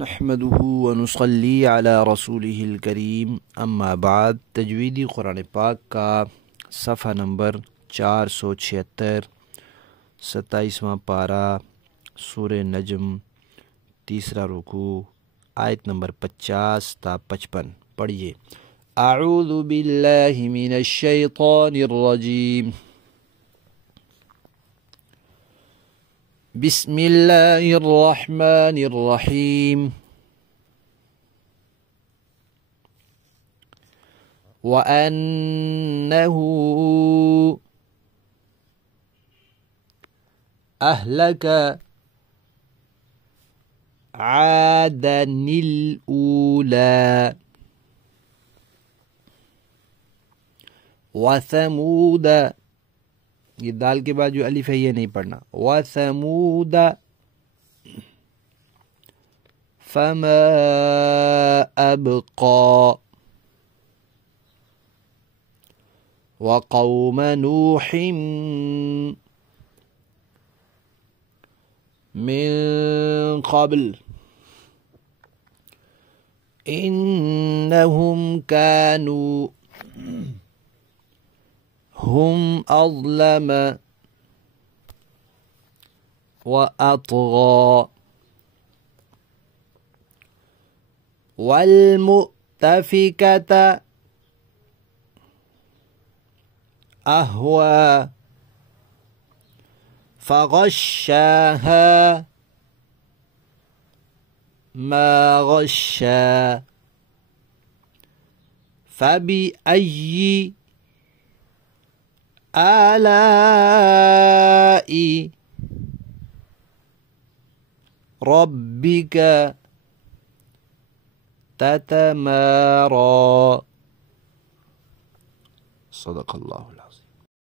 नहमदुहु व नुसल्ली अला रसूलिहिल करीम अम्मा बाद। तजवीदी कुरान पाक का सफ़ा नंबर 476, 27वां पारा, सूरे नजम, तीसरा रुकू, आयत नंबर 50 ता 55। पढ़िए। अऊज़ु बिल्लाहि मिनश शैतानिर रजीम। बिस्मिल्लाहिर रहमानिर रहीम। व अन्नहु अहलक आदनिल ऊला व समूद, ये दाल के बाद जो अलिफ है ये नहीं पढ़ना। व समूद फमा अबका व कौम नूहिम मिन क़ब्ल इन्नहुम कानू हुम अज़लम व अतग़ा वल मुअ्तफ़िकत अहवा फ़ग़श्शाहा मा ग़श्शा फ़बिअय्यि आलाइ रब्बिका ततमारा। सदक़ल्लाहुल अज़ीम।